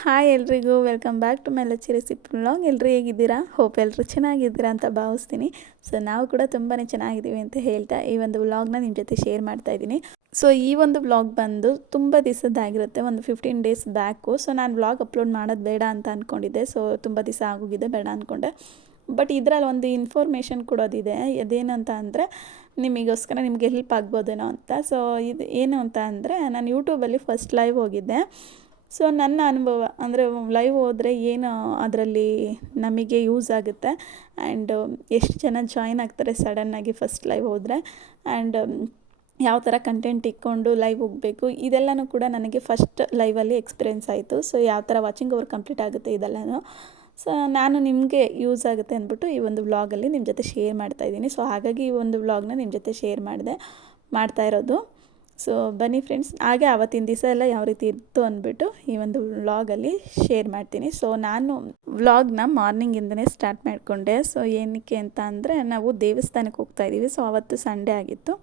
Hi ಎಲ್ರಿಗೂ welcome back to my Lachchi recipe vlog ಎಲ್ಲರೂ ಹೇಗಿದ್ದೀರಾ? ಹೋಪ್ ಎಲ್ಲರೂ ಚೆನ್ನಾಗಿದ್ದೀರಾ ಅಂತ ಭಾವಿಸ್ತೀನಿ. ಸೊ ನಾವು ಕೂಡ ತುಂಬಾ ಚೆನ್ನಾಗಿದ್ದೀವಿ ಅಂತ ಹೇಳ್ತಾ ಈ ಒಂದು ವ್ಲಾಗ್ನ ನಿಮ್ಮ ಜೊತೆ ಶೇರ್ ಮಾಡ್ತಾ ಇದ್ದೀನಿ. ಸೊ ಈ ಒಂದು ವ್ಲಾಗ್ ಬಂದು ತುಂಬ ದಿವಸದ್ದಾಗಿರುತ್ತೆ ಒಂದು ಫಿಫ್ಟೀನ್ ಡೇಸ್ ಬ್ಯಾಕು ಸೊ ನಾನು ವ್ಲಾಗ್ ಅಪ್ಲೋಡ್ ಮಾಡೋದು ಬೇಡ ಅಂತ ಅಂದ್ಕೊಂಡಿದ್ದೆ ಸೊ ತುಂಬ ದಿವಸ ಆಗೋಗಿದೆ, ಬೇಡ ಅಂದ್ಕೊಂಡೆ ಬಟ್ ಇದರಲ್ಲಿ ಒಂದು ಇನ್ಫಾರ್ಮೇಷನ್ ಕೊಡೋದಿದೆ. ಅದೇನಂತ ಅಂದರೆ, ನಿಮಗೋಸ್ಕರ ನಿಮಗೆ ಹೆಲ್ಪ್ ಆಗ್ಬೋದೇನೋ ಅಂತ. ಸೊ ಇದು ಏನು ಅಂತ ಅಂದರೆ, ನಾನು ಯೂಟ್ಯೂಬಲ್ಲಿ ಫಸ್ಟ್ ಲೈವ್ ಹೋಗಿದ್ದೆ. ಸೊ ನನ್ನ ಅನುಭವ ಅಂದರೆ ಲೈವ್ ಹೋದರೆ ಏನು ಅದರಲ್ಲಿ ನಮಗೆ ಯೂಸ್ ಆಗುತ್ತೆ. ಆ್ಯಂಡ್ ಎಷ್ಟು ಜನ ಜಾಯ್ನ್ ಆಗ್ತಾರೆ ಸಡನ್ನಾಗಿ ಫಸ್ಟ್ ಲೈವ್ ಹೋದರೆ. ಆ್ಯಂಡ್ ಯಾವ ಥರ ಕಂಟೆಂಟ್ ಇಕ್ಕೊಂಡು ಲೈವ್ ಹೋಗಬೇಕು, ಇದೆಲ್ಲನೂ ಕೂಡ ನನಗೆ ಫಸ್ಟ್ ಲೈವಲ್ಲಿ ಎಕ್ಸ್ಪೀರಿಯೆನ್ಸ್ ಆಯಿತು. ಸೊ ಯಾವ ಥರ ವಾಚಿಂಗ್ ಓವರ್ ಕಂಪ್ಲೀಟ್ ಆಗುತ್ತೆ ಇದೆಲ್ಲನೂ. ಸೊ ನಾನು ನಿಮಗೆ ಯೂಸ್ ಆಗುತ್ತೆ ಅಂದ್ಬಿಟ್ಟು ಈ ಒಂದು ವ್ಲಾಗಲ್ಲಿ ನಿಮ್ಮ ಜೊತೆ ಶೇರ್ ಮಾಡ್ತಾ ಇದ್ದೀನಿ. ಸೊ ಹಾಗಾಗಿ ಈ ಒಂದು ವ್ಲಾಗ್ನ ನಿಮ್ಮ ಜೊತೆ ಶೇರ್ ಮಾಡಿದೆ, ಮಾಡ್ತಾ ಇರೋದು. ಸೊ ಬನ್ನಿ ಫ್ರೆಂಡ್ಸ್ ಹಾಗೆ ಆವತ್ತಿನ ದಿವಸ ಎಲ್ಲ ಯಾವ ರೀತಿ ಇತ್ತು ಅಂದ್ಬಿಟ್ಟು ಈ ಒಂದು ವ್ಲಾಗಲ್ಲಿ ಶೇರ್ ಮಾಡ್ತೀನಿ. ಸೊ ನಾನು ವ್ಲಾಗ್ನ ಮಾರ್ನಿಂಗಿಂದನೇ ಸ್ಟಾರ್ಟ್ ಮಾಡಿಕೊಂಡೆ. ಸೊ ಏನಕ್ಕೆ ಅಂತ ಅಂದರೆ, ನಾವು ದೇವಸ್ಥಾನಕ್ಕೆ ಹೋಗ್ತಾ ಇದ್ದೀವಿ. ಸೊ ಅವತ್ತು ಸಂಡೇ ಆಗಿತ್ತು.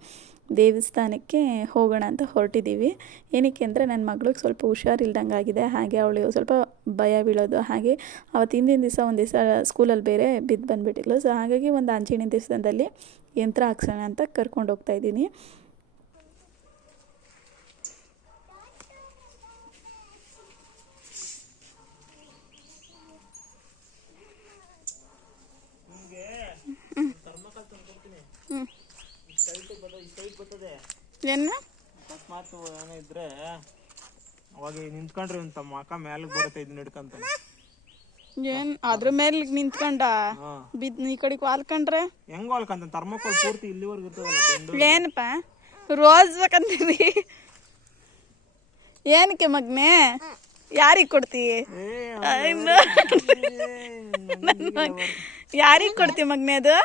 ದೇವಸ್ಥಾನಕ್ಕೆ ಹೋಗೋಣ ಅಂತ ಹೊರಟಿದ್ದೀವಿ. ಏನಕ್ಕೆ ಅಂದರೆ ನನ್ನ ಮಗಳಿಗೆ ಸ್ವಲ್ಪ ಹುಷಾರಿಲ್ದಂಗೆ ಆಗಿದೆ ಹಾಗೆ ಅವಳು ಸ್ವಲ್ಪ ಭಯ ಬೀಳೋದು. ಹಾಗೆ ಅವತ್ತು ಹಿಂದಿನ ದಿವಸ ಒಂದು ದಿವಸ ಸ್ಕೂಲಲ್ಲಿ ಬೇರೆ ಬಿದ್ದು ಬಂದುಬಿಟ್ಟಿದ್ಲು. ಸೊ ಹಾಗಾಗಿ ಒಂದು ಆಂಜನೇಯ ದಿವಸದಲ್ಲಿ ಯಂತ್ರ ಹಾಕ್ಸೋಣ ಅಂತ ಕರ್ಕೊಂಡು ಹೋಗ್ತಾ ಇದ್ದೀನಿ. ಏನು? ಅಕಸ್ಮಾತ್ ಏನೋ ಇದ್ರೆ ಅವಾಗ ನಿಂತ್ಕೊಂಡ್ರೆ ಮ್ಯಾಲಕ್ ಬರುತ್ತೆ ಇದನ್ನ ಏನು? ಅದ್ರ ಮೇಲೆ ನಿಂತ್ಕೊಂಡ? ಬಿದ್ ಈ ಕಡೆಗೆ ವಾಲ್ಕೊಂಡ್ರೆ? ಹೆಂಗ ಥರ್ಮಕೋಲ್ ಪೂರ್ತಿ ಇಲ್ಲಿವರೆಗೂ ಇರ್ತದಲ್ಲ ಬೆಂಡು ಏನಪ್ಪ? ರೋಸ್ ಬೇಕಂತೀರಿ? ಏನಕ್ಕೆ ಮಗ್ನೆ? ಯಾರಿಗ್ ಕೊಡ್ತಿ? ಯಾರಿಗ್ ಕೊಡ್ತಿ ಮಗ್ನೆ ಅದು?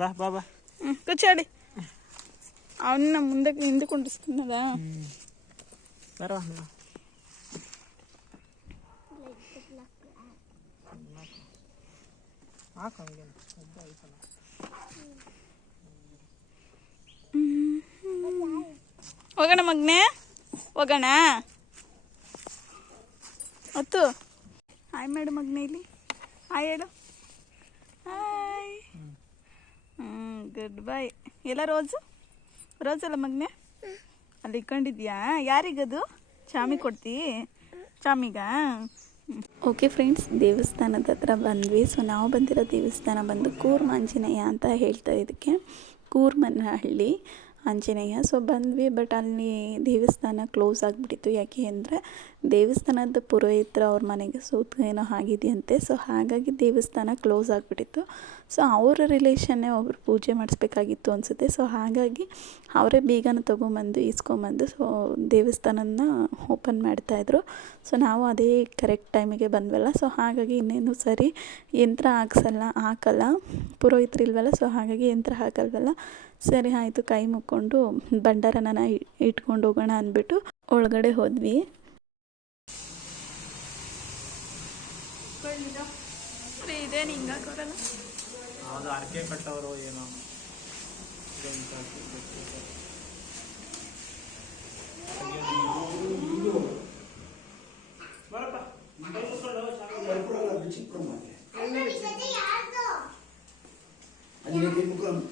ಬಾ ಬಾ ಬಾ. ಹ್ಮ್, అవును ಹಾಕ ಹಂಗೆ ಉದ್ದ ಐತಲ್ಲ. ಹೋಗೋಣ ಮಗ್ನೆ ಹೋಗೋಣ ಹೊತ್ತು ಹಾಯ್ ಮಾಡು ಮಗ್ನೆ ಇಲ್ಲಿ ಹಾಯ್ ಹೇಳು ಹಾಯ್ ಹ್ಞೂ ಗುಡ್ ಬೈ ಎಲ್ಲ ರೋಸು ರೋಸ್ ಅಲ್ಲ ಮಗ್ನೆ? ಅಲ್ಲಿ ಇಟ್ಕೊಂಡಿದ್ಯಾ? ಯಾರಿಗದು ಚಾಮಿ ಕೊಡ್ತಿ? ಚಾಮಿಗ? ಓಕೆ ಫ್ರೆಂಡ್ಸ್ ದೇವಸ್ಥಾನದ ಹತ್ರ ಬಂದ್ವಿ. ಸೊ ನಾವು ಬಂದಿರೋ ದೇವಸ್ಥಾನ ಬಂದು ಕೂರ್ಮಾಂಜನೇಯ ಅಂತ ಹೇಳ್ತಾರೆ ಇದಕ್ಕೆ. ಕೂರ್ಮನಹಳ್ಳಿ. ಆಂಜನೇಯ. ಸೊ ಬಂದ್ವಿ ಬಟ್ ಅಲ್ಲಿ ದೇವಸ್ಥಾನ ಕ್ಲೋಸ್ ಆಗಿಬಿಟ್ಟಿತ್ತು. ಯಾಕೆ ಅಂದರೆ, ದೇವಸ್ಥಾನದ ಪುರೋಹಿತರು ಅವ್ರ ಮನೆಗೆ ಸೂತ್ ಏನೋ ಆಗಿದೆಯಂತೆ. ಸೊ ಹಾಗಾಗಿ ದೇವಸ್ಥಾನ ಕ್ಲೋಸ್ ಆಗಿಬಿಟ್ಟಿತ್ತು. ಸೊ ಅವರ ರಿಲೇಷನ್ನೇ ಒಬ್ರು ಪೂಜೆ ಮಾಡಿಸ್ಬೇಕಾಗಿತ್ತು ಅನಿಸುತ್ತೆ. ಸೊ ಹಾಗಾಗಿ ಅವರೇ ಬೀಗನ ತೊಗೊಂಬಂದು ಈಸ್ಕೊಂಬಂದು ಸೊ ದೇವಸ್ಥಾನನ ಓಪನ್ ಮಾಡ್ತಾಯಿದ್ರು ಸೊ ನಾವು ಅದೇ ಕರೆಕ್ಟ್ ಟೈಮಿಗೆ ಬಂದ್ವಲ್ಲ. ಸೊ ಹಾಗಾಗಿ ಇನ್ನೇನು ಸರಿ, ಯಂತ್ರ ಹಾಕ್ಸಲ್ಲ, ಹಾಕಲ್ಲ. ಪುರೋಹಿತರು ಇಲ್ವಲ್ಲ ಸೊ ಹಾಗಾಗಿ ಯಂತ್ರ ಹಾಕಲ್ವಲ್ಲ. ಸರಿ ಆಯಿತು. ಕೈ ಮುಕ್ಕೊಂಡು ಭಂಡಾರನ ಇಟ್ಕೊಂಡು ಹೋಗೋಣ ಅಂದ್ಬಿಟ್ಟು ಒಳಗಡೆ ಹೋದ್ವಿ. ಅದು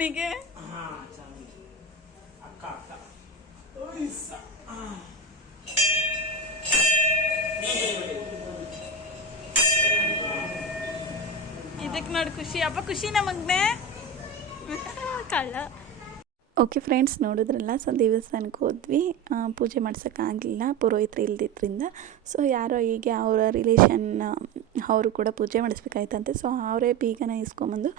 ಖುಷಿ ನೋಡೋನಿಗೆ ಹಾ, ಚೆನ್ನಾಗಿ. ಅಕ್ಕ ಅಕ್ಕ ಓಯ್ಸ. ಆ. ಇದಕ್ಕೆ ನೋಡಿ ಖುಷಿ ಅಪ್ಪ ಖುಷಿನ ಮಗ್ನೆ ಕಳ್ಳ ಓಕೆ ಫ್ರೆಂಡ್ಸ್ ನೋಡಿದ್ರಲ್ಲ ಸೊ ದೇವಸ್ಥಾನಕ್ಕೆ ಹೋದ್ವಿ. ಪೂಜೆ ಮಾಡ್ಸೋಕ್ಕಾಗಲಿಲ್ಲ ಪುರೋಹಿತರು ಇಲ್ದಿದ್ರಿಂದ. ಸೊ ಯಾರೋ ಹೀಗೆ ಅವರ ರಿಲೇಷನ್ ಅವರು ಕೂಡ ಪೂಜೆ ಮಾಡಿಸ್ಬೇಕಾಯ್ತಂತೆ. ಸೊ ಅವರೇ ಬೀಗನ ಇಸ್ಕೊಂಬಂದು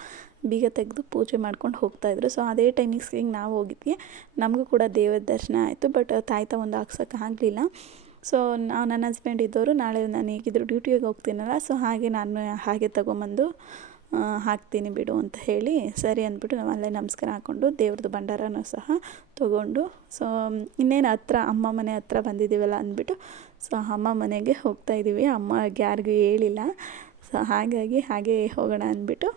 ಬೀಗ ತೆಗೆದು ಪೂಜೆ ಮಾಡ್ಕೊಂಡು ಹೋಗ್ತಾಯಿದ್ರು ಸೊ ಅದೇ ಟೈಮಿಂಗ್ಸ್ಗೆ ನಾವು ಹೋಗಿದ್ವಿ. ನಮಗೂ ಕೂಡ ದೇವರ ದರ್ಶನ ಆಯಿತು ಬಟ್ ತಾಯ್ತ ಒಂದು ಹಾಕ್ಸೋಕೆ ಆಗಲಿಲ್ಲ. ಸೊ ನಾವು ನನ್ನ ಹಸ್ಬೆಂಡ್ ಇದ್ದವರು ನಾಳೆ ನಾನು ಹೇಗಿದ್ರು ಡ್ಯೂಟಿಗೆ ಹೋಗ್ತೀನಲ್ಲ ಸೊ ಹಾಗೆ ನಾನು ಹಾಗೆ ತೊಗೊಂಬಂದು ಹಾಕ್ತೀನಿ ಬಿಡು ಅಂತ ಹೇಳಿ ಸರಿ ಅಂದ್ಬಿಟ್ಟು ನಾವು ಅಲ್ಲೇ ನಮಸ್ಕಾರ ಹಾಕ್ಕೊಂಡು ದೇವ್ರದ್ದು ಭಂಡಾರನೂ ಸಹ ತೊಗೊಂಡು ಸೊ ಇನ್ನೇನು ಹತ್ರ, ಅಮ್ಮ ಮನೆ ಹತ್ರ ಬಂದಿದ್ದೀವಲ್ಲ ಅಂದ್ಬಿಟ್ಟು ಸೊ ಅಮ್ಮ ಮನೆಗೆ ಹೋಗ್ತಾ ಇದ್ದೀವಿ ಅಮ್ಮ ಯಾರಿಗೂ ಹೇಳಿಲ್ಲ. ಸೊ ಹಾಗಾಗಿ ಹಾಗೆ ಹೋಗೋಣ ಅಂದ್ಬಿಟ್ಟು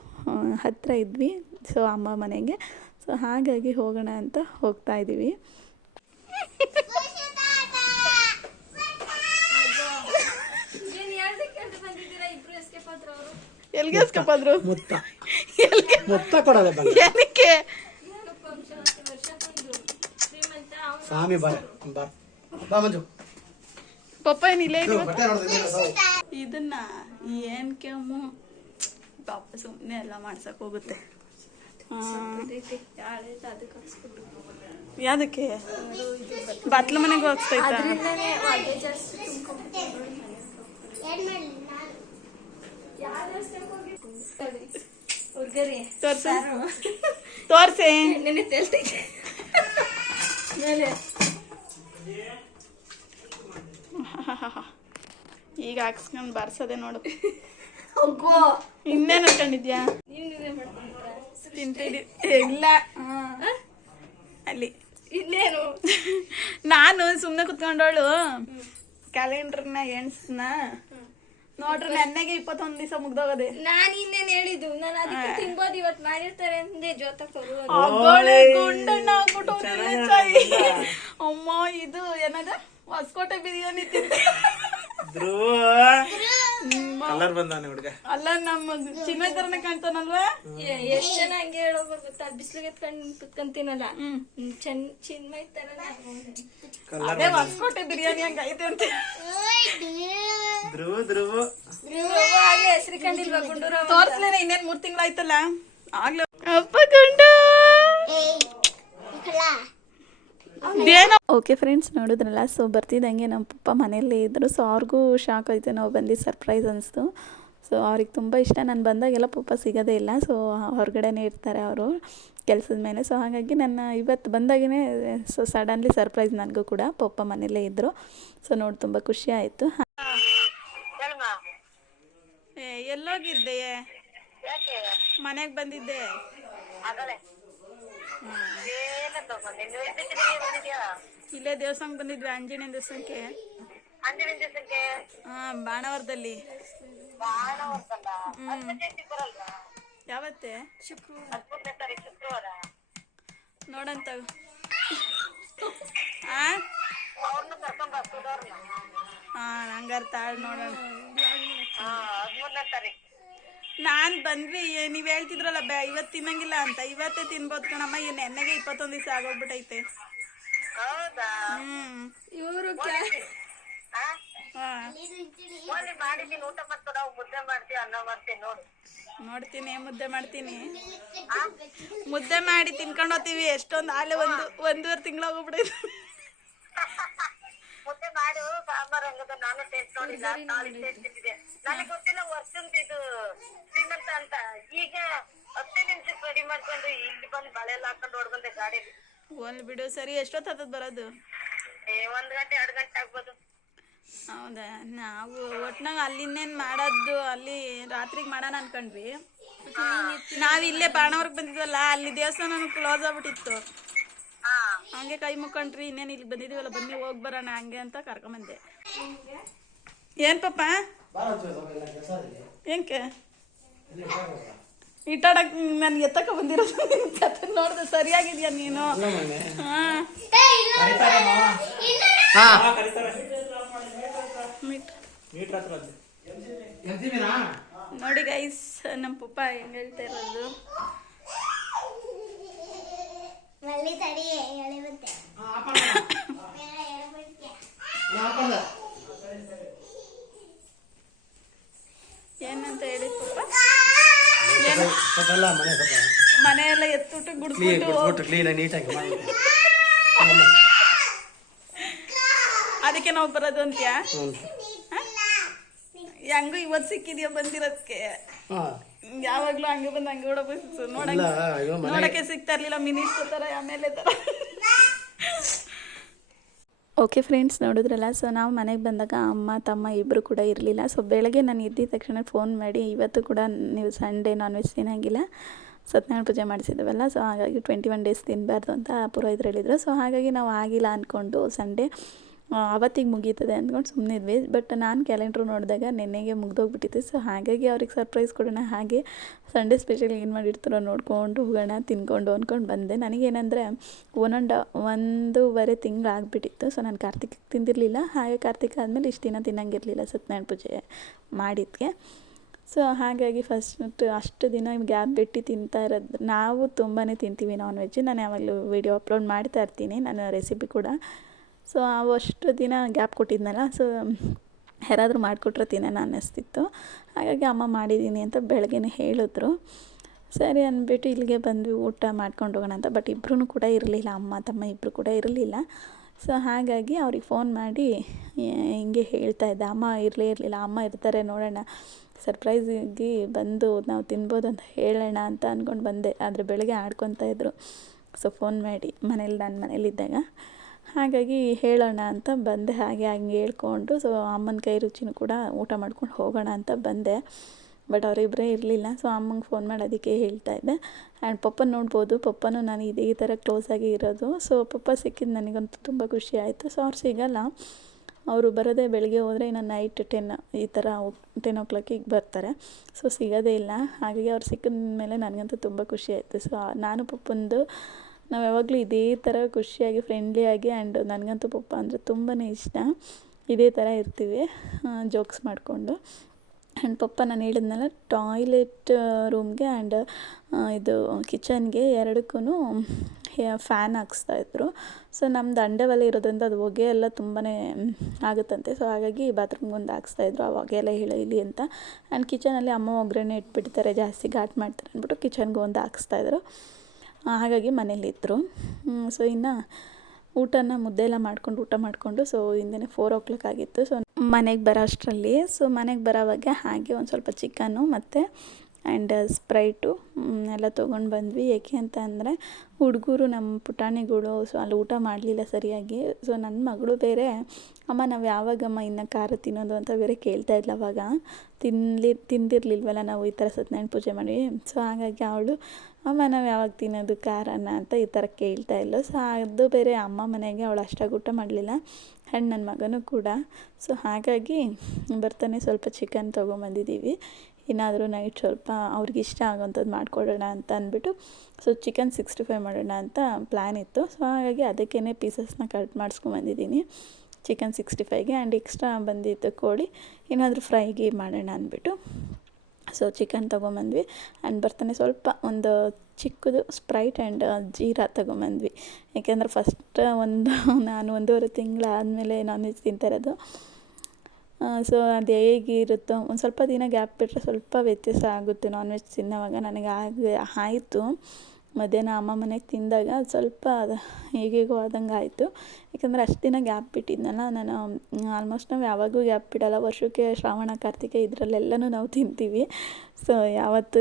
ಹತ್ತಿರ ಇದ್ವಿ. ಸೊ ಅಮ್ಮ ಮನೆಗೆ. ಸೊ ಹಾಗಾಗಿ ಹೋಗೋಣ ಅಂತ ಹೋಗ್ತಾ ಇದ್ದೀವಿ ಎಲ್ಲಿಗೆ ಎಸ್ಕಪ್ಪಾದ್ರು ಮುತ್ತ. ಎಲ್ಲಿಗೆ? ಮುತ್ತ ಬಂದ. ಏನಕ್ಕೆ ಸ್ವಾಮಿ ಬರ ಬಾ. ಬಾ ಮಂಜು. ಪಪ್ಪ ಏನಿಲ್ಲ ಇದನ್ನ ಏನ್ ಕೆಮ್ಮು? ಪಾಪ ಸುಮ್ಮನೆ ಎಲ್ಲ ಮಾಡ್ಸಕ್ ಹೋಗುತ್ತೆ. ಆ, ಯಾವ್ದಕ್ಕೆ? ಬತ್ಲ ಮನೆಗೆ ಹೋಗ್ತೈತಾ ಈಗ ಹಾಕ್ಸ್ಕೊಂಡ್ ಬಾರ್ಸದೆ ನೋಡು. ಇನ್ನೇನ್ ಅನ್ಕೊಂಡಿದ್ಯಾ? ಇಲ್ಲ. ಅಲ್ಲಿ. ಇನ್ನೇನು ನಾನು ಸುಮ್ಮನೆ ಕುತ್ಕೊಂಡವಳು ಕ್ಯಾಲೆಂಡರ್ನ ಎಣ್ಸ್ನ ನೋಡ್ರಿ ನೆನ್ನೆಗೆ ಇಪ್ಪತ್ತೊಂದ್ ದಿವಸ ಮುಗ್ದೋಗದೆ. ನಾನ್ ಇನ್ನೇನ್ ಹೇಳಿದ್ದು? ನಾನು ಅದಕ್ಕೆ ತಿನ್ಬೋದು ಇವತ್ ಮಾಡಿರ್ತಾರೆ ಅಂದೆ ಜೋತ. ಅಮ್ಮ ಇದು ಏನದ? ಹೊಸಕೋಟೆ ಬಿರಿಯಾನಿ ತಿಂದೆ. ಧ್ರುವ. ಕಲರ್ ಬಂದಾನೆ ಹುಡ್ಗ. ಅಲ್ಲ ನಮ್ಮ ಚಿನ್ನ ತರನೇ ಕಾಣ್ತಾನಲ್ವಾ? ಎಷ್ಟ್ ಜನ ಹಂಗೆ ಹೇಳೋರು ಗೊತ್ತಾ? ಬಿಸಿಲಿಗೆ ಎತ್ಕೊಂಡ್ ಕುತ್ಕೊಂತೀನಲ್ಲ. ಹ್ಮ್, ಚಿನ್ಮಯ್ ತರನೇ. ಅದೇ ಹೊಸಕೋಟೆ ಬಿರಿಯಾನಿ ಹಂಗೈತೆ ಅಂತ. ಧ್ರುವ ಧ್ರುವ. ಆಗ್ಲೇ ಹೆಸರು ಕಂಡಿಲ್ವಾ ಗುಂಡೂರ ತೋರ್ಸ್ಲೇನೆ ಇನ್ನೇನ್ ಮೂರ್ ತಿಂಗಳಾಯ್ತಲ್ಲ ಆಗ್ಲೇ ಅಪ್ಪ ಗುಂಡು! ಓಕೆ ಫ್ರೆಂಡ್ಸ್ ನೋಡಿದ್ರಲ್ಲ ಸೊ ಬರ್ತಿದ್ದಂಗೆ ನಮ್ಮ ಪಪ್ಪ ಮನೆಯಲ್ಲೇ ಇದ್ದರು ಸೊ ಅವ್ರಿಗೂ ಶಾಕ್ ಆಯಿತು ನಾವು ಬಂದು ಸರ್ಪ್ರೈಸ್ ಅನಿಸ್ತು. ಸೊ ಅವ್ರಿಗೆ ತುಂಬ ಇಷ್ಟ ನಾನು ಬಂದಾಗೆಲ್ಲ ಪಪ್ಪ ಸಿಗೋದೇ ಇಲ್ಲ ಸೊ ಹೊರಗಡೆನೇ ಇರ್ತಾರೆ ಅವರು ಕೆಲಸದ ಮೇಲೆ. ಸೊ ಹಾಗಾಗಿ ನನ್ನ ಇವತ್ತು ಬಂದಾಗೇ ಸೊ ಸಡನ್ಲಿ ಸರ್ಪ್ರೈಸ್ ನನಗೂ ಕೂಡ ಪಪ್ಪ ಮನೆಯಲ್ಲೇ ಇದ್ದರು ಸೊ ನೋಡಿ ತುಂಬ ಖುಷಿ ಆಯಿತು. ಎಲ್ಲೋಗಿದ್ದೆ. ಮನೆಗೆ ಬಂದಿದ್ದೆ. ಇಲ್ಲೇ ದೇವಸ್ಥಾನಕ್ಕೆ ಬಂದಿದ್ವಿ ಆಂಜನೇಯ ದೇವಸ್ಥಾನಕ್ಕೆ. ಹಾ ಬಾಣವರದಲ್ಲಿ. ಯಾವತ್ತೆ? ನೋಡಂತ ಆ? ಹಾ ಹಂಗಾರೆ ತಾಳ್ ನೋಡೋಣ. ನಾನ್ ಬಂದ್ವಿ ನೀವ್ ಹೇಳ್ತಿದ್ರಲ್ಲ ಬ್ಯಾ ಇವತ್ತು ತಿನ್ನಂಗಿಲ್ಲ ಅಂತ. ಇವತ್ತೇ ತಿನ್ಬೋದು ಕಣಮ್ಮ ಈ ನೆನ್ನೆಗೆ ಇಪ್ಪತ್ತೊಂದ್ ದಿವಸ ಆಗೋಗ್ಬಿಟೈತೆ. ಹ್ಮ್. ಇವರು ಹಾ. ಮಾಡಿದ್ದೀನಿ ಊಟ ಮಾಡ್ತಾರ ಮುದ್ದೆ ಮಾಡ್ತೀವಿ ಅನ್ನ ಮಾಡ್ತೀನಿ ನೋಡು. ನೋಡ್ತೀನಿ ಮುದ್ದೆ ಮಾಡ್ತೀನಿ. ಮುದ್ದೆ ಮಾಡಿ ತಿನ್ಕೊಂಡ್ ಹೋಗ್ತೀವಿ ಎಷ್ಟೊಂದು ಆಲೆ ಒಂದು ಒಂದೂವರೆ ತಿಂಗಳು ಹೋಗ್ಬಿಡೈತೆ ಮುದ್ದೆ ಮಾಡು ಸಾಂಬಾರ್ ಹಂಗದ ನಾನು ಟೇಸ್ಟ್ ನೋಡಿಲ್ಲ ನಾಳೆ ಟೇಸ್ಟ್ ಇದೆ ನನಗೆ ಗೊತ್ತಿಲ್ಲ ವರ್ಷದ ಇದು ಶ್ರೀಮಂತ ಅಂತ. ಈಗ ಹತ್ತೇ ನಿಮಿಷ ರೆಡಿ ಮಾಡ್ಕೊಂಡು ಇಲ್ಲಿ ಬಂದು ಬಳೆ ಎಲ್ಲ ಹಾಕೊಂಡು ಬಂದೆ ಗಾಡಿ ಒಲ್ ಬಿಡು ಸರಿ ಎಷ್ಟೊತ್ತು ಬರೋದು? ಏ ಒಂದ್ ಗಂಟೆ ಎರಡು ಗಂಟೆ ಆಗ್ಬೋದು. ಹೌದಾ? ನಾವು ಒಟ್ನಾಗ ಅಲ್ಲಿನ್ನೇನ್ ಮಾಡದ್ದು ಅಲ್ಲಿ ರಾತ್ರಿಗೆ ಮಾಡೋಣ ಅನ್ಕೊಂಡ್ವಿ. ನಾವ್ ಇಲ್ಲೇ ಬಾಣವ್ರಿಗೆ ಬಂದಿದ್ವಲ್ಲ ಅಲ್ಲಿ ದೇವಸ್ಥಾನ ಕ್ಲೋಸ್ ಆಗ್ಬಿಟ್ಟಿತ್ತು. ಹಂಗೆ ಕೈ ಮುಕ್ಕೊಂಡ್ರಿ ಇನ್ನೇನು ಇಲ್ಲಿ ಬಂದಿದೀವಲ್ಲ ಬನ್ನಿ ಹೋಗಿ ಬರೋಣ ಹಂಗೆ ಅಂತ ಕರ್ಕೊಂಬಂದೆ. ಏನ್ ಪಾಪ? ಏನ್ಕೆ? ಇಟ್ಟಾಡಕ್ ನನ್ಗೆ ಎತ್ತಕ ಬಂದಿರೋದು ನಿನ್ ಕತೆ ನೋಡ್ದೆ ಸರಿಯಾಗಿದ್ಯಾ ನೀನು? ನೋಡಿ ಗೈಸ್ ನಮ್ಮ ಪಪ್ಪ ಹೆಂಗ್ ಹೇಳ್ತಾ ಇರೋದು ಮಲ್ಲಿ ತಡಿ ಎಳೆಯುತ್ತೆ ಹಾ ಹಾಕೊಂಡ ಹಾಕೊಂಡ ಏನಂತ ಹೇಳಿ ಸ್ವಲ್ಪ ಎಲ್ಲ ಮನೆಯೆಲ್ಲ ಎತ್ತುಟ್ಟು ಕ್ಲೀನ್ ಗುಡಿಸ್ಬಿಟ್ಟು ಕ್ಲೀನಾಗಿ ನೀಟಾಗಿ ಅದಕ್ಕೆ ನಾವು ಬರೋದು ಅಂತ್ಯಾ? ಹ್ಞೂ ಹೆಂಗು ಇವತ್ತು ಸಿಕ್ಕಿದ್ಯಾ ಬಂದಿರೋದಕ್ಕೆ? ಹಾಂ. ಯಾವಾಗ್ಲೂ ಹಂಗೆ ಬಂದು ಹಂಗೆ ಓಡೋಗ್ಬೇಕು ನೋಡಕ್ಕೆ ನೋಡಕ್ಕೆ ಸಿಗ್ತಾ ಇರ್ಲಿಲ್ಲ ಮಿನಿಸ್ಟರ್ ತರ ಆಮೇಲೆ ತರ ಓಕೆ ಫ್ರೆಂಡ್ಸ್ ನೋಡಿದ್ರಲ್ಲ? ಸೊ ನಾವು ಮನೆಗೆ ಬಂದಾಗ ಅಮ್ಮ ತಮ್ಮ ಇಬ್ಬರು ಕೂಡ ಇರಲಿಲ್ಲ. ಸೊ ಬೆಳಗ್ಗೆ ನಾನು ಎದ್ದಿದ ತಕ್ಷಣ ಫೋನ್ ಮಾಡಿ ಇವತ್ತು ಕೂಡ ನೀವು ಸಂಡೇ ನಾನ್ ವೆಜ್ ತಿನ್ನಂಗಿಲ್ಲ. ಸತ್ಯನಾರಾಯಣ ಪೂಜೆ ಮಾಡಿಸಿದ್ವಲ್ಲ ಸೊ ಹಾಗಾಗಿ ಟ್ವೆಂಟಿ ಒನ್ ಡೇಸ್ ತಿನ್ನಬಾರ್ದು ಅಂತ ಪುರೋಹಿತರು ಹೇಳಿದ್ರು. ಸೊ ಹಾಗಾಗಿ ನಾವು ಆಗಿಲ್ಲ ಅಂದ್ಕೊಂಡು ಸಂಡೇ ಅವತ್ತಿಗೆ ಮುಗೀತದೆ ಅಂದ್ಕೊಂಡು ಸುಮ್ಮನೆ ಇದ್ವಿ. ಬಟ್ ನಾನು ಕ್ಯಾಲೆಂಡ್ರ್ ನೋಡಿದಾಗ ನೆನ್ನೆಗೆ ಮುಗ್ದೋಗ್ಬಿಟ್ಟಿತ್ತು. ಸೊ ಹಾಗಾಗಿ ಅವ್ರಿಗೆ ಸರ್ಪ್ರೈಸ್ ಕೊಡೋಣ. ಹಾಗೆ ಸಂಡೇ ಸ್ಪೆಷಲ್ ಏನು ಮಾಡಿರ್ತಾರೋ ನೋಡ್ಕೊಂಡು ಹೋಗೋಣ, ತಿನ್ಕೊಂಡು ಅಂದ್ಕೊಂಡು ಬಂದೆ. ನನಗೇನಂದರೆ ಒಂದೊಂದು, ಒಂದೂವರೆ ತಿಂಗಳು ಆಗಿಬಿಟ್ಟಿತ್ತು. ಸೊ ನಾನು ಕಾರ್ತಿಕ್ ತಿಂದಿರಲಿಲ್ಲ. ಹಾಗೆ ಕಾರ್ತಿಕ ಆದಮೇಲೆ ಇಷ್ಟು ದಿನ ತಿನ್ನಂಗಿರಲಿಲ್ಲ ಸತ್ಯನಾರಾಯಣ ಪೂಜೆ ಮಾಡಿದ್ಕೆ. ಸೊ ಹಾಗಾಗಿ ಫಸ್ಟ್ ಅಷ್ಟು ದಿನ ಗ್ಯಾಪ್ ಬಿಟ್ಟು ತಿಂತಾ ಇರೋದು, ನಾವು ತುಂಬಾ ತಿಂತೀವಿ ನಾನ್ ವೆಜ್ ನಾನು ಯಾವಾಗಲೂ ವಿಡಿಯೋ ಅಪ್ಲೋಡ್ ಮಾಡ್ತಾ ಇರ್ತೀನಿ. ನನ್ನ ರೆಸಿಪಿ ಕೂಡ. ಸೊ ಅವಷ್ಟು ದಿನ ಗ್ಯಾಪ್ ಕೊಟ್ಟಿದ್ನಲ್ಲ, ಸೊ ಯಾರಾದರೂ ಮಾಡಿಕೊಟ್ರೆ ತಿನ್ನೋಣ ಅನ್ನಿಸ್ತಿತ್ತು. ಹಾಗಾಗಿ ಅಮ್ಮ ಮಾಡಿದ್ದೀನಿ ಅಂತ ಬೆಳಗ್ಗೆನೇ ಹೇಳಿದ್ರು. ಸರಿ ಅಂದ್ಬಿಟ್ಟು ಇಲ್ಲಿಗೆ ಬಂದ್ವಿ, ಊಟ ಮಾಡ್ಕೊಂಡು ಹೋಗೋಣ ಅಂತ. ಬಟ್ ಇಬ್ಬರೂ ಕೂಡ ಇರಲಿಲ್ಲ, ಅಮ್ಮ, ತಮ್ಮ ಇಬ್ಬರು ಕೂಡ ಇರಲಿಲ್ಲ. ಸೊ ಹಾಗಾಗಿ ಅವ್ರಿಗೆ ಫೋನ್ ಮಾಡಿ ಹಿಂಗೆ ಹೇಳ್ತಾ ಇದ್ದೆ. ಅಮ್ಮ ಇರಲೇ ಇರಲಿಲ್ಲ, ಅಮ್ಮ ಇರ್ತಾರೆ ನೋಡೋಣ. ಸರ್ಪ್ರೈಸಿಗೆ ಬಂದು ನಾವು ತಿನ್ಬೋದು ಅಂತ ಹೇಳೋಣ ಅಂತ ಅಂದ್ಕೊಂಡು ಬಂದೆ. ಆದರೆ ಬೆಳಗ್ಗೆ ಆಡ್ಕೊತಾ ಇದ್ರು. ಸೊ ಫೋನ್ ಮಾಡಿ ಮನೇಲಿ, ನಾನು ಮನೇಲಿದ್ದಾಗ. ಹಾಗಾಗಿ ಹೇಳೋಣ ಅಂತ ಬಂದೆ. ಹಾಗೆ ಹಂಗೆ ಹೇಳ್ಕೊಂಡು ಸೊ ಅಮ್ಮನ ಕೈ ರುಚಿನೂ ಕೂಡ ಊಟ ಮಾಡ್ಕೊಂಡು ಹೋಗೋಣ ಅಂತ ಬಂದೆ. ಬಟ್ ಅವರಿಬ್ಬರೇ ಇರಲಿಲ್ಲ ಸೊ ಅಮ್ಮಂಗೆ ಫೋನ್ ಮಾಡಿ ಅದಕ್ಕೆ ಹೇಳ್ತಾ ಇದ್ದೆ. ಆ್ಯಂಡ್ ಪಪ್ಪ ನೋಡ್ಬೋದು, ಪಪ್ಪನೂ ನಾನು ಇದೇ ಥರ ಕ್ಲೋಸಾಗಿ ಇರೋದು. ಸೊ ಪಪ್ಪ ಸಿಕ್ಕಿದ್ದು ನನಗಂತೂ ತುಂಬ ಖುಷಿ ಆಯಿತು. ಸೊ ಅವ್ರು ಸಿಗೋಲ್ಲ. ಅವರು ಬರೋದೇ ಬೆಳಗ್ಗೆ ಹೋದರೆ ಇನ್ನು ನೈಟ್ ಟೆನ್ ಈ ಥರ ಟೆನ್ ಓ ಕ್ಲಾಕಿಗೆ ಬರ್ತಾರೆ. ಸೊ ಸಿಗೋದೇ ಇಲ್ಲ. ಹಾಗಾಗಿ ಅವ್ರು ಸಿಕ್ಕಿದ ಮೇಲೆ ನನಗಂತೂ ತುಂಬ ಖುಷಿ ಆಯಿತು. ಸೊ ನಾನು ಪಪ್ಪಂದು ನಾವು ಯಾವಾಗಲೂ ಇದೇ ಥರ ಖುಷಿಯಾಗಿ ಫ್ರೆಂಡ್ಲಿಯಾಗಿ ಆ್ಯಂಡ್ ನನಗಂತೂ ಪಪ್ಪ ಅಂದರೆ ತುಂಬಾ ಇಷ್ಟ. ಇದೇ ಥರ ಇರ್ತೀವಿ ಜೋಕ್ಸ್ ಮಾಡಿಕೊಂಡು. ಆ್ಯಂಡ್ ಪಪ್ಪ ನಾನು ಹೇಳಿದ್ನಲ್ಲ ಟಾಯ್ಲೆಟ್ ರೂಮ್ಗೆ ಆ್ಯಂಡ್ ಇದು ಕಿಚನ್ಗೆ ಎರಡಕ್ಕೂ ಫ್ಯಾನ್ ಹಾಕ್ಸ್ತಾಯಿದ್ರು ಸೊ ನಮ್ಮದು ಅಂಡೆ ಒಲೆ ಇರೋದ್ರಿಂದ ಅದು ಹೊಗೆ ಎಲ್ಲ ತುಂಬಾ ಆಗುತ್ತಂತೆ. ಸೊ ಹಾಗಾಗಿ ಬಾತ್ರೂಮ್ಗೆ ಒಂದು ಹಾಕ್ಸ್ತಾಯಿದ್ರು ಆ ಹೊಗೆ ಎಲ್ಲ ಇಳಿ ಅಂತ. ಆ್ಯಂಡ್ ಕಿಚನಲ್ಲಿ ಅಮ್ಮ ಒಗ್ಗರಣೆ ಇಟ್ಬಿಡ್ತಾರೆ, ಜಾಸ್ತಿ ಘಾಟ್ ಮಾಡ್ತಾರೆ ಅಂದ್ಬಿಟ್ಟು ಕಿಚನ್ಗೆ ಒಂದು ಹಾಕ್ಸ್ತಾಯಿದ್ರು ಹಾಗಾಗಿ ಮನೇಲಿದ್ದರು ಸೊ ಇನ್ನು ಊಟನ ಮುದ್ದೆ ಎಲ್ಲ ಮಾಡ್ಕೊಂಡು ಊಟ ಮಾಡಿಕೊಂಡು ಸೊ ಹಿಂದೆ ಫೋರ್ ಓ ಕ್ಲಾಕ್ ಆಗಿತ್ತು. ಸೊ ಮನೆಗೆ ಬರೋ ಅಷ್ಟರಲ್ಲಿ ಸೊ ಮನೆಗೆ ಬರೋವಾಗ ಹಾಗೆ ಒಂದು ಸ್ವಲ್ಪ ಚಿಕನ್ನು ಮತ್ತು ಆ್ಯಂಡ್ ಸ್ಪ್ರೈಟು ಎಲ್ಲ ತೊಗೊಂಡು ಬಂದ್ವಿ. ಏಕೆ ಅಂತ ಅಂದರೆ ಹುಡುಗರು ನಮ್ಮ ಪುಟಾಣಿಗಳು ಸೊ ಅಲ್ಲಿ ಊಟ ಮಾಡಲಿಲ್ಲ ಸರಿಯಾಗಿ. ಸೊ ನನ್ನ ಮಗಳು ಬೇರೆ, ಅಮ್ಮ, ನಾವು ಯಾವಾಗಮ್ಮ ಇನ್ನು ಖಾರ ತಿನ್ನೋದು? ಅಂತ ಬೇರೆ ಕೇಳ್ತಾ ಇದ್ಲ ಅವಾಗ. ತಿನ್ಲಿ, ತಿಂದಿರಲಿಲ್ವಲ್ಲ ನಾವು ಈ ಥರ ಸತ್ಯನಾರಾಯಣ ಪೂಜೆ ಮಾಡಿ. ಸೊ ಹಾಗಾಗಿ ಅವಳು ಅಮ್ಮ, ನಾವು ಯಾವಾಗ ತಿನ್ನೋದು ಖಾರನ ಅಂತ ಈ ಥರ ಕೇಳ್ತಾ ಇದ್ಲು. ಸೊ ಅದು ಬೇರೆ ಅಮ್ಮ ಮನೆಗೆ ಅವಳು ಅಷ್ಟಾಗಿ ಊಟ ಮಾಡಲಿಲ್ಲ ಆ್ಯಂಡ್ ನನ್ನ ಮಗನೂ ಕೂಡ. ಸೊ ಹಾಗಾಗಿ ಬರ್ತಾನೆ ಸ್ವಲ್ಪ ಚಿಕನ್ ತೊಗೊಂಬಂದಿದ್ದೀವಿ. ಏನಾದರೂ ನೈಟ್ ಸ್ವಲ್ಪ ಅವ್ರಿಗೆ ಇಷ್ಟ ಆಗೋಂಥದ್ದು ಮಾಡಿಕೊಡೋಣ ಅಂತ ಅಂದ್ಬಿಟ್ಟು ಸೊ ಚಿಕನ್ ಸಿಕ್ಸ್ಟಿ ಫೈವ್ ಮಾಡೋಣ ಅಂತ ಪ್ಲ್ಯಾನ್ ಇತ್ತು. ಸೊ ಹಾಗಾಗಿ ಅದಕ್ಕೇ ಪೀಸಸ್ನ ಕಟ್ ಮಾಡಿಸ್ಕೊಂಬಂದಿದ್ದೀನಿ. ಚಿಕನ್ ಸಿಕ್ಸ್ಟಿ ಫೈವ್ಗೆ ಆ್ಯಂಡ್ ಎಕ್ಸ್ಟ್ರಾ ಬಂದಿತ್ತು ಕೋಳಿ ಏನಾದರೂ ಫ್ರೈಗೆ ಮಾಡೋಣ ಅಂದ್ಬಿಟ್ಟು. So chicken ತೊಗೊಂಬಂದ್ವಿ. ಆ್ಯಂಡ್ ಬರ್ತಾನೆ ಸ್ವಲ್ಪ ಒಂದು ಚಿಕ್ಕದು ಸ್ಪ್ರೈಟ್ ಆ್ಯಂಡ್ ಜೀರಾ ತೊಗೊಂಬಂದ್ವಿ. ಯಾಕೆಂದ್ರೆ ಫಸ್ಟ್ ಒಂದು ನಾನು ಒಂದೂವರೆ ತಿಂಗಳಾದಮೇಲೆ ನಾನ್ ವೆಜ್ ತಿಂತಾ ಇರೋದು. ಸೊ ಅದು ಹೇಗಿರುತ್ತೋ ಒಂದು ಸ್ವಲ್ಪ ದಿನ ಗ್ಯಾಪ್ ಬಿಟ್ಟರೆ ಸ್ವಲ್ಪ ವ್ಯತ್ಯಾಸ ಆಗುತ್ತೆ ನಾನ್ ವೆಜ್ ತಿನ್ನೋವಾಗ. ನನಗೆ ಆಗ ಆಯಿತು. ಮಧ್ಯಾಹ್ನ ಅಮ್ಮ ಮನೆಗೆ ತಿಂದಾಗ ಸ್ವಲ್ಪ ಅದು ಹೇಗೇಗೋ ಆದಂಗೆ ಆಯಿತು. ಯಾಕಂದರೆ ಅಷ್ಟು ದಿನ ಗ್ಯಾಪ್ ಬಿಟ್ಟಿದ್ನಲ್ಲ, ನಾನು ಆಲ್ಮೋಸ್ಟ್ ನಾವು ಯಾವಾಗೂ ಗ್ಯಾಪ್ ಬಿಡಲ್ಲ. ವರ್ಷಕ್ಕೆ ಶ್ರಾವಣ, ಕಾರ್ತಿಕ ಇದರಲ್ಲೆಲ್ಲನೂ ನಾವು ತಿಂತೀವಿ. ಸೊ ಯಾವತ್ತೂ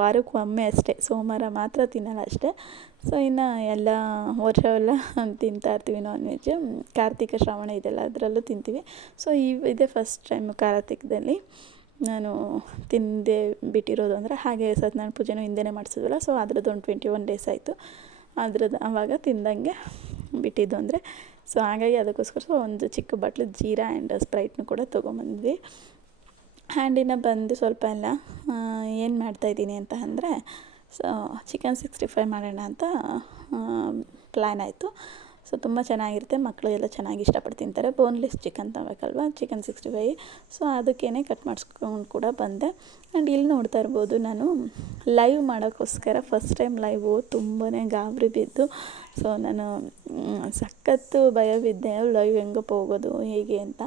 ವಾರಕ್ಕೆ ಒಮ್ಮೆ ಅಷ್ಟೇ, ಸೋಮವಾರ ಮಾತ್ರ ತಿನ್ನಲ್ಲ ಅಷ್ಟೇ. ಸೊ ಇನ್ನು ಎಲ್ಲ ವರ್ಷವೆಲ್ಲ ತಿಂತಾ ಇರ್ತೀವಿ ನಾನ್ ವೆಜ್ ಕಾರ್ತಿಕ, ಶ್ರಾವಣ ಇದೆಲ್ಲ ಅದರಲ್ಲೂ ತಿಂತೀವಿ. ಸೊ ಈ ಇದೇ ಫಸ್ಟ್ ಟೈಮ್ ಕಾರ್ತಿಕದಲ್ಲಿ. ನಾನು ತಿಂದೆ ಬಿಟ್ಟಿರೋದು ಅಂದರೆ ಹಾಗೆ ಸತ್ಯನಾರಾಯಣ ಪೂಜೆನೂ ಹಿಂದೆನೇ ಮಾಡಿಸಿದ್ವಲ್ಲ ಸೊ ಅದ್ರದ್ದು ಒಂದು ಟ್ವೆಂಟಿ ಒನ್ ಡೇಸ್ ಆಯಿತು. ಅದ್ರದ್ದು ಆವಾಗ ತಿಂದಂಗೆ ಬಿಟ್ಟಿದ್ದು ಅಂದರೆ ಸೊ ಹಾಗಾಗಿ ಅದಕ್ಕೋಸ್ಕರ ಸೊ ಒಂದು ಚಿಕ್ಕ ಬಾಟ್ಲು ಜೀರಾ ಆ್ಯಂಡ್ ಸ್ಪ್ರೈಟ್ನು ಕೂಡ ತೊಗೊಂಬಂದ್ವಿ. ಹ್ಯಾಂಡಿನ ಬಂದು ಸ್ವಲ್ಪ ಎಲ್ಲ ಏನು ಮಾಡ್ತಾಯಿದ್ದೀನಿ ಅಂತ ಅಂದರೆ ಸೊ ಚಿಕನ್ ಸಿಕ್ಸ್ಟಿ ಫೈವ್ ಮಾಡೋಣ ಅಂತ ಪ್ಲ್ಯಾನ್ ಆಯಿತು. ಸೊ ತುಂಬ ಚೆನ್ನಾಗಿರುತ್ತೆ ಮಕ್ಕಳು ಎಲ್ಲ ಚೆನ್ನಾಗಿ ಇಷ್ಟಪಟ್ಟು ತಿಂತಾರೆ. ಬೋನ್ಲೆಸ್ ಚಿಕನ್ ತಗೋಬೇಕಲ್ವ? ಚಿಕನ್ ಸಿಕ್ಸ್ಟಿ ಫೈ ಸೊ ಅದಕ್ಕೇ ಕಟ್ ಮಾಡಿಸ್ಕೊಂಡು ಕೂಡ ಬಂದೆ. ಆ್ಯಂಡ್ ಇಲ್ಲಿ ನೋಡ್ತಾ ಇರ್ಬೋದು ನಾನು ಲೈವ್ ಮಾಡೋಕ್ಕೋಸ್ಕರ ಫಸ್ಟ್ ಟೈಮ್ ಲೈವು ತುಂಬಾ ಗಾಬರಿ ಬಿದ್ದು ಸೊ ನಾನು ಸಖತ್ತು ಭಯ ಬಿದ್ದೆ. ಲೈವ್ ಹೆಂಗಪ್ಪ ಹೋಗೋದು ಹೇಗೆ ಅಂತ?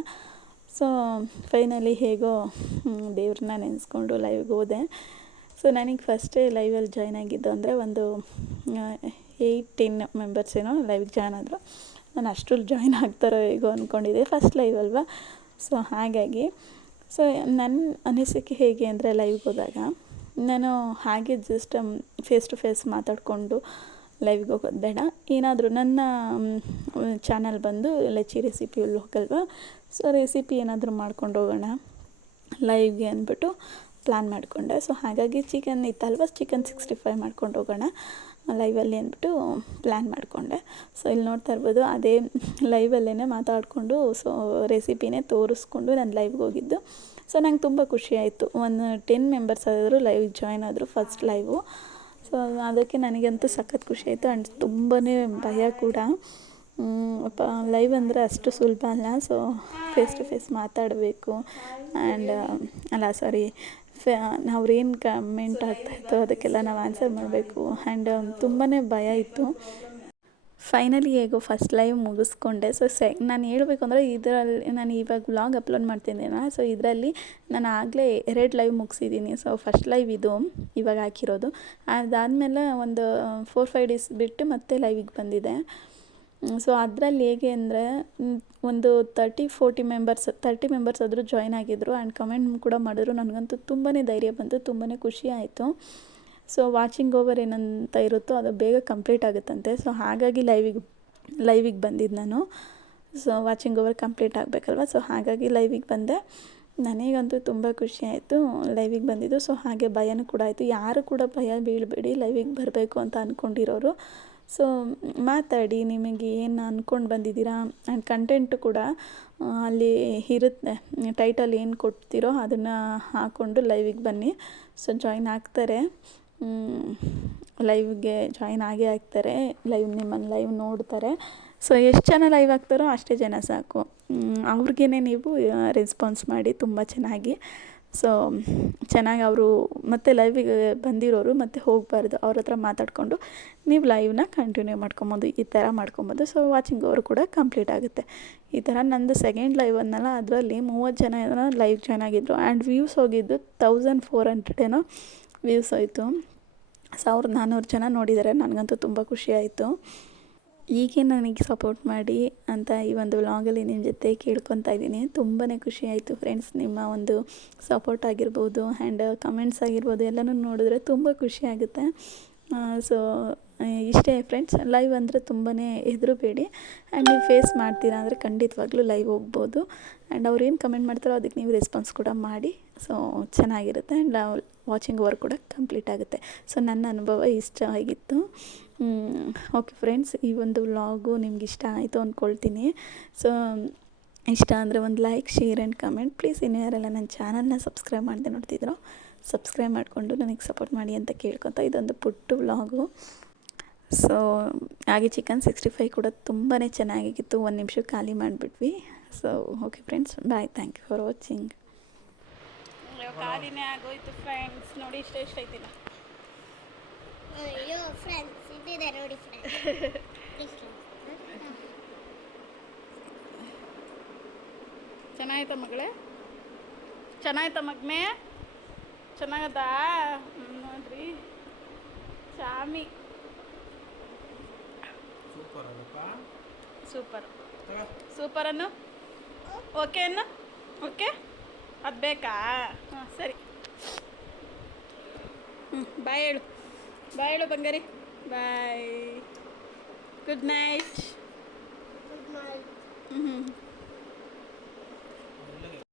ಸೊ ಫೈನಲಿ ಹೇಗೋ ದೇವ್ರನ್ನ ನೆನೆಸ್ಕೊಂಡು ಲೈವ್ಗೆ ಹೋದೆ. ಸೊ ನನಗೆ ಫಸ್ಟೇ ಲೈವಲ್ಲಿ ಜಾಯ್ನ್ ಆಗಿದ್ದು ಅಂದರೆ ಒಂದು ಏಯ್ಟ್ ಟೆನ್ ಮೆಂಬರ್ಸ್ ಏನೋ ಲೈವ್ಗೆ ಜಾಯ್ನ್ ಆದರು. ನಾನು ಅಷ್ಟ್ರಲ್ಲಿ ಜಾಯ್ನ್ ಆಗ್ತಾರೋ ಹೇಗೋ ಅಂದ್ಕೊಂಡಿದ್ದೆ ಫಸ್ಟ್ ಲೈವ್ ಅಲ್ವಾ? ಸೊ ಹಾಗಾಗಿ. ಸೊ ನನ್ನ ಅನಿಸಿಕೆ ಹೇಗೆ ಅಂದರೆ ಲೈವ್ಗೆ ಹೋದಾಗ, ನಾನು ಹಾಗೆ ಜಸ್ಟ್ ಫೇಸ್ ಟು ಫೇಸ್ ಮಾತಾಡಿಕೊಂಡು ಲೈವ್ಗೆ ಹೋಗೋದು ಬೇಡ ಏನಾದರೂ ನನ್ನ ಚಾನಲ್ ಬಂದು ಲಚ್ಚಿ ರೆಸಿಪಿ ಹೋಗಲ್ವಾ? ಸೊ ರೆಸಿಪಿ ಏನಾದರೂ ಮಾಡ್ಕೊಂಡು ಹೋಗೋಣ. ಲೈವ್ಗೆ ಅಂದ್ಬಿಟ್ಟು ಪ್ಲ್ಯಾನ್ ಮಾಡಿಕೊಂಡೆ. ಸೊ ಹಾಗಾಗಿ ಚಿಕನ್ ಇತ್ತಲ್ವ ಚಿಕನ್ ಸಿಕ್ಸ್ಟಿ ಫೈವ್ ಮಾಡ್ಕೊಂಡು ಹೋಗೋಣ. ಲೈವಲ್ಲಿ ಅಂದ್ಬಿಟ್ಟು ಪ್ಲ್ಯಾನ್ ಮಾಡಿಕೊಂಡೆ. ಸೊ ಇಲ್ಲಿ ನೋಡ್ತಾ ಇರ್ಬೋದು, ಅದೇ ಲೈವಲ್ಲೇ ಮಾತಾಡಿಕೊಂಡು ಸೊ ರೆಸಿಪಿನೇ ತೋರಿಸ್ಕೊಂಡು ನಾನು ಲೈವ್ಗೆ ಹೋಗಿದ್ದು. ಸೊ ನಂಗೆ ತುಂಬ ಖುಷಿ ಆಯಿತು. ಒಂದು ಟೆನ್ ಮೆಂಬರ್ಸ್ ಆದರೂ ಲೈವ್ ಜಾಯ್ನ್ ಆದರೂ ಫಸ್ಟ್ ಲೈವು ಸೊ ಅದಕ್ಕೆ ನನಗಂತೂ ಸಖತ್ ಖುಷಿ ಆಯಿತು. ಆ್ಯಂಡ್ ತುಂಬಾ ಭಯ ಕೂಡ. ಲೈವ್ ಅಂದರೆ ಅಷ್ಟು ಸುಲಭ ಅಲ್ಲ. ಸೊ ಫೇಸ್ ಟು ಫೇಸ್ ಮಾತಾಡಬೇಕು. ಆ್ಯಂಡ್ ಅಲ್ಲ ಸಾರಿ ಫೆ ಅವ್ರೇನು ಕಮೆಂಟ್ ಆಗ್ತಾಯಿತ್ತು ಅದಕ್ಕೆಲ್ಲ ನಾವು ಆನ್ಸರ್ ಮಾಡಬೇಕು. ಆ್ಯಂಡ್ ತುಂಬಾ ಭಯ ಇತ್ತು. ಫೈನಲಿ ಹೇಗೋ ಫಸ್ಟ್ ಲೈವ್ ಮುಗಿಸ್ಕೊಂಡೆ. ಸೊ ಸೆ ನಾನು ಹೇಳಬೇಕು ಅಂದರೆ ಇದರಲ್ಲಿ, ನಾನು ಇವಾಗ ವ್ಲಾಗ್ ಅಪ್ಲೋಡ್ ಮಾಡ್ತಿದ್ದೀನ ಸೊ ಇದರಲ್ಲಿ ನಾನು ಆಗಲೇ ಎರಡು ಲೈವ್ ಮುಗಿಸಿದ್ದೀನಿ. ಸೊ ಫಸ್ಟ್ ಲೈವ್ ಇದು, ಇವಾಗ ಹಾಕಿರೋದು. ಅದಾದಮೇಲೆ ಒಂದು ಫೋರ್ ಫೈವ್ ಡೇಸ್ ಬಿಟ್ಟು ಮತ್ತೆ ಲೈವಿಗೆ ಬಂದಿದೆ. ಸೊ ಅದರಲ್ಲಿ ಹೇಗೆ ಅಂದರೆ, ಒಂದು thirty forty members thirty members ಆದರೂ ಜಾಯ್ನ್ ಆಗಿದ್ದರು ಆ್ಯಂಡ್ ಕಮೆಂಟ್ ಕೂಡ ಮಾಡಿದ್ರು. ನನಗಂತೂ ತುಂಬಾ ಧೈರ್ಯ ಬಂತು ತುಂಬಾ ಖುಷಿ ಆಯಿತು. ಸೊ ವಾಚಿಂಗ್ ಓವರ್ ಏನಂತ ಇರುತ್ತೋ ಅದು ಬೇಗ ಕಂಪ್ಲೀಟ್ ಆಗುತ್ತಂತೆ. ಸೊ ಹಾಗಾಗಿ ಲೈವಿಗೆ ಲೈವಿಗೆ ಬಂದಿದ್ದು ನಾನು. ಸೊ ವಾಚಿಂಗ್ ಓವರ್ ಕಂಪ್ಲೀಟ್ ಆಗಬೇಕಲ್ವ? ಸೊ ಹಾಗಾಗಿ ಲೈವಿಗೆ ಬಂದೆ. ನನಗಂತೂ ತುಂಬ ಖುಷಿ ಆಯಿತು ಲೈವಿಗೆ ಬಂದಿದ್ದು. ಸೊ ಹಾಗೆ ಭಯನೂ ಕೂಡ ಆಯಿತು. ಯಾರು ಕೂಡ ಭಯ ಬೀಳಬೇಡಿ ಲೈವಿಗೆ ಬರಬೇಕು ಅಂತ ಅಂದ್ಕೊಂಡಿರೋರು ಸೊ ಮಾತಾಡಿ, ನಿಮಗೆ ಏನು ಅಂದ್ಕೊಂಡು ಬಂದಿದ್ದೀರಾ? ಆ್ಯಂಡ್ ಕಂಟೆಂಟು ಕೂಡ ಅಲ್ಲಿ ಇರುತ್ತೆ. ಟೈಟಲ್ ಏನು ಕೊಡ್ತೀರೋ ಅದನ್ನು ಹಾಕ್ಕೊಂಡು ಲೈವಿಗೆ ಬನ್ನಿ. ಸೊ ಜಾಯಿನ್ ಆಗ್ತಾರೆ. ಲೈವ್ಗೆ ಜಾಯಿನ್ ಆಗೇ ಆಗ್ತಾರೆ. ಲೈವ್ ನಿಮ್ಮನ್ನು ಲೈವ್ ನೋಡ್ತಾರೆ. ಸೊ ಎಷ್ಟು ಜನ ಲೈವ್ ಆಗ್ತಾರೋ ಅಷ್ಟೇ ಜನ ಸಾಕು. ಅವ್ರಿಗೇ ನೀವು ರೆಸ್ಪಾನ್ಸ್ ಮಾಡಿ ತುಂಬ ಚೆನ್ನಾಗಿ. ಸೊ ಚೆನ್ನಾಗಿ ಅವರು ಮತ್ತೆ ಲೈವಿಗೆ ಬಂದಿರೋರು, ಮತ್ತೆ ಹೋಗಬಾರ್ದು ಅವ್ರ ಹತ್ರ ಮಾತಾಡಿಕೊಂಡು ನೀವು ಲೈವ್ನ ಕಂಟಿನ್ಯೂ ಮಾಡ್ಕೊಬೋದು, ಈ ಥರ ಮಾಡ್ಕೊಬೋದು. ಸೊ ವಾಚಿಂಗ್ ಅವರು ಕೂಡ ಕಂಪ್ಲೀಟ್ ಆಗುತ್ತೆ. ಈ ಥರ ನಂದು ಸೆಕೆಂಡ್ ಲೈವ್ ಅನ್ನಲ್ಲ ಅದರಲ್ಲಿ ಮೂವತ್ತು ಜನ ಏನೋ ಲೈವ್ ಜಾಯ್ನ್ ಆಗಿದ್ರು. ಆ್ಯಂಡ್ ವ್ಯೂಸ್ ಹೋಗಿದ್ದು ತೌಸಂಡ್ ಫೋರ್ ಹಂಡ್ರೆಡ್ ಏನೋ ವ್ಯೂಸ್ ಆಯಿತು ಸಾವಿರದ ನಾನ್ನೂರು ಜನ ನೋಡಿದ್ದಾರೆ ನನಗಂತೂ ತುಂಬ ಖುಷಿ ಆಯಿತು. ಹೀಗೆ ನನಗೆ ಸಪೋರ್ಟ್ ಮಾಡಿ ಅಂತ ಈ ಒಂದು ವ್ಲಾಗಲ್ಲಿ ನಿಮ್ಮ ಜೊತೆ ಕೇಳ್ಕೊತಾ ಇದ್ದೀನಿ. ತುಂಬಾ ಖುಷಿ ಆಯಿತು ಫ್ರೆಂಡ್ಸ್ ನಿಮ್ಮ ಒಂದು ಸಪೋರ್ಟ್ ಆಗಿರ್ಬೋದು ಆ್ಯಂಡ್ ಕಮೆಂಟ್ಸ್ ಆಗಿರ್ಬೋದು ಎಲ್ಲನೂ ನೋಡಿದ್ರೆ ತುಂಬ ಖುಷಿ ಆಗುತ್ತೆ. ಸೊ ಇಷ್ಟೇ ಫ್ರೆಂಡ್ಸ್ ಲೈವ್ ಅಂದರೆ ತುಂಬಾ ಹೆದರಬೇಡಿ. ಆ್ಯಂಡ್ ನೀವು ಫೇಸ್ ಮಾಡ್ತೀರಾ ಅಂದರೆ ಖಂಡಿತವಾಗ್ಲೂ ಲೈವ್ ಹೋಗ್ಬೋದು. ಆ್ಯಂಡ್ ಅವ್ರು ಏನು ಕಮೆಂಟ್ ಮಾಡ್ತಾರೋ ಅದಕ್ಕೆ ನೀವು ರೆಸ್ಪಾನ್ಸ್ ಕೂಡ ಮಾಡಿ. ಸೊ ಚೆನ್ನಾಗಿರುತ್ತೆ. ಆ್ಯಂಡ್ ವಾಚಿಂಗ್ ಓವರ್ ಕೂಡ ಕಂಪ್ಲೀಟ್ ಆಗುತ್ತೆ. ಸೊ ನನ್ನ ಅನುಭವ ಇಷ್ಟ ಆಗಿತ್ತು. ಓಕೆ ಫ್ರೆಂಡ್ಸ್ ಈ ಒಂದು ವ್ಲಾಗು ನಿಮ್ಗೆ ಇಷ್ಟ ಆಯಿತು ಅಂದ್ಕೊಳ್ತೀನಿ ಸೊ ಇಷ್ಟ ಅಂದರೆ ಒಂದು like share and comment please ಇನ್ನು ಯಾರೆಲ್ಲ ನನ್ನ ಚಾನಲ್ನ ಸಬ್ಸ್ಕ್ರೈಬ್ ಮಾಡದೆ ನೋಡ್ತಿದ್ರು ಸಬ್ಸ್ಕ್ರೈಬ್ ಮಾಡಿಕೊಂಡು ನನಗೆ ಸಪೋರ್ಟ್ ಮಾಡಿ ಅಂತ ಕೇಳ್ಕೊತ ಇದೊಂದು ಪುಟ್ಟ ವ್ಲಾಗು ಸೊ ಹಾಗೆ ಚಿಕನ್ ಸಿಕ್ಸ್ಟಿ ಫೈವ್ ಕೂಡ ತುಂಬಾ ಚೆನ್ನಾಗಿತ್ತು. ಒಂದು ನಿಮಿಷ ಖಾಲಿ ಮಾಡಿಬಿಟ್ವಿ. So okay friends bye thank you for watching ಖಾಲಿನೇ ಆಗೋಯ್ತು ಫ್ರೆಂಡ್ಸ್ ನೋಡಿ ಇಷ್ಟ ಇಷ್ಟ ಐತಿಲ್ಲ ಅಯ್ಯೋ ಫ್ರೆಂಡ್ಸ್ ಇದ್ದಿದೆ ನೋಡಿ ಚೆನ್ನಾಯ್ತಾ ಮಗಳೇ? ಚೆನ್ನಾಯ್ತಾ ಮಗ್ನೇ? ಚೆನ್ನಾಗದ? ನೋಡ್ರಿ. ಚಾಮಿ. Super super. ಸೂಪರ್ ಅನ್ನು? ಓಕೆ ಅನ್ನು? ಓಕೆ ಅದು ಬೇಕಾ? ಹಾಂ ಸರಿ. ಹ್ಞೂ ಬಾಯ್ ಹೇಳು. ಬಾಯ್ ಹೇಳು ಬಂಗಾರಿ. Bye good night good night ಹ್ಞೂ